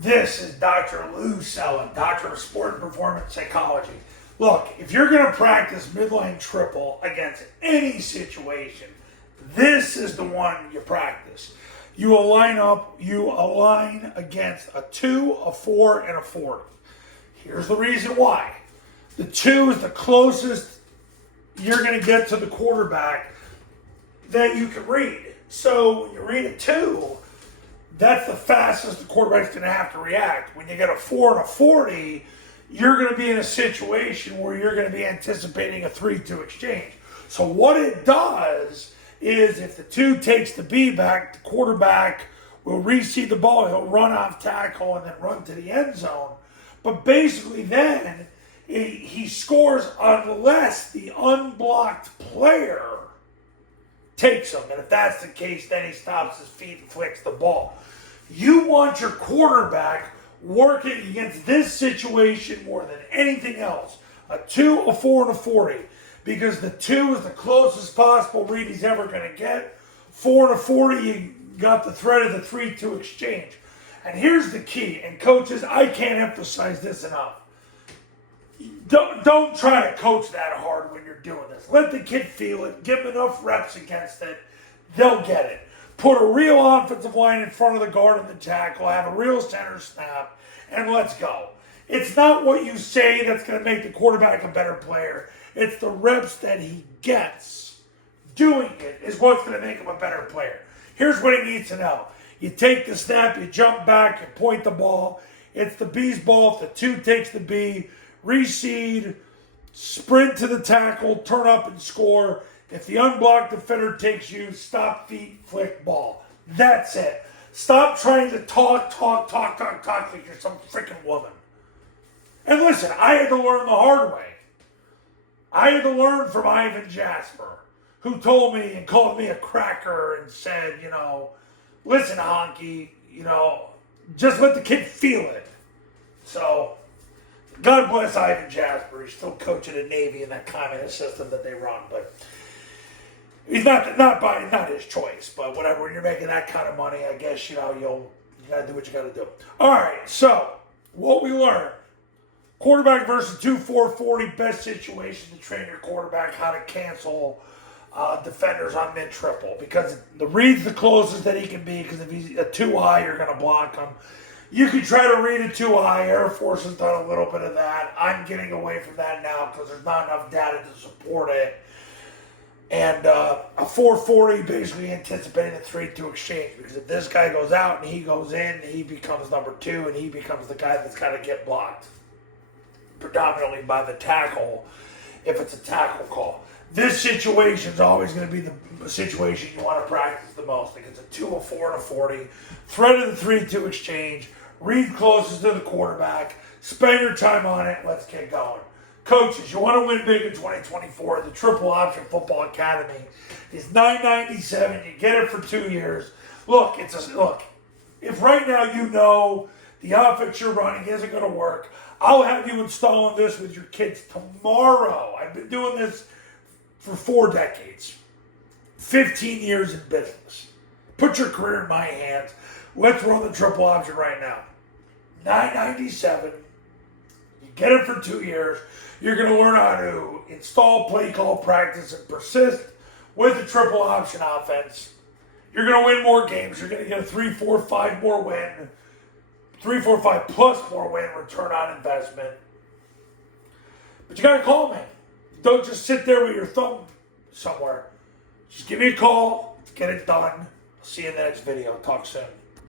This is Dr. Lou Sella, Doctor of Sport and Performance Psychology. Look, if you're going to practice midline triple against any situation, this is the one you practice. You align against a 2, a 4, and a 40. Here's the reason why. The 2 is the closest you're going to get to the quarterback that you can read. So when you read a 2, that's the fastest the quarterback's going to have to react. When you get a 4 and a 40, you're going to be in a situation where you're going to be anticipating a 3-2 exchange. So what it does is if the 2 takes the B back, the quarterback will reseed the ball. He'll run off tackle and then run to the end zone. But basically then he scores unless the unblocked player takes him. And if that's the case, then he stops his feet and flicks the ball. You want your quarterback working against this situation more than anything else. A 2, a 4, and a 40. Because the 2 is the closest possible read he's ever going to get. 4 and a 40, you got the threat of the 3-2 exchange. And here's the key. And coaches, I can't emphasize this enough. Don't try to coach that hard when you're doing this. Let the kid feel it. Give him enough reps against it. They'll get it. Put a real offensive line in front of the guard and the tackle. Have a real center snap. And let's go. It's not what you say that's going to make the quarterback a better player. It's the reps that he gets doing it is what's going to make him a better player. Here's what he needs to know. You take the snap, you jump back, you point the ball. It's the B's ball. If the 2 takes the B, reseed, sprint to the tackle, turn up and score. If the unblocked defender takes you, stop, feet, flick, ball. That's it. Stop trying to talk like you're some freaking woman. And listen, I had to learn the hard way. I had to learn from Ivan Jasper, who told me and called me a cracker and said, listen, Honky, just let the kid feel it. So, God bless Ivan Jasper. He's still coaching the Navy in that communist system that they run, but he's not his choice. But whatever, when you're making that kind of money, I guess you gotta do what you gotta do. All right, so what we learned: quarterback versus 2, 4, 40, best situation to train your quarterback how to cancel defenders on mid triple, because the read's the closest that he can be. Because if he's a 2 high, you're gonna block him. You can try to read a 2 high. Air Force has done a little bit of that. I'm getting away from that now because there's not enough data to support it. And a 440 basically anticipating a 3-2 exchange, because if this guy goes out and he goes in, he becomes number 2 and he becomes the guy that's got to get blocked predominantly by the tackle if it's a tackle call. This situation is always going to be the situation you want to practice the most. Like it's a 2, a 4, and a 40. Threat of the 3-2 exchange. Read closest to the quarterback. Spend your time on it. Let's get going. Coaches, you want to win big in 2024. The Triple Option Football Academy is $9.97. You get it for 2 years. Look, if right now you know the offense you're running isn't going to work, I'll have you installing this with your kids tomorrow. I've been doing this for 4 decades, 15 years in business. Put your career in my hands. Let's run the triple option right now. $9.97. You get it for 2 years. You're going to learn how to install, play call, practice, and persist with the triple option offense. You're going to win more games. You're going to get a 3, 4, 5 more win. 3, 4, 5 plus more win return on investment. But you got to call me. Don't just sit there with your thumb somewhere. Just give me a call. Get it done. See you in the next video. Talk soon.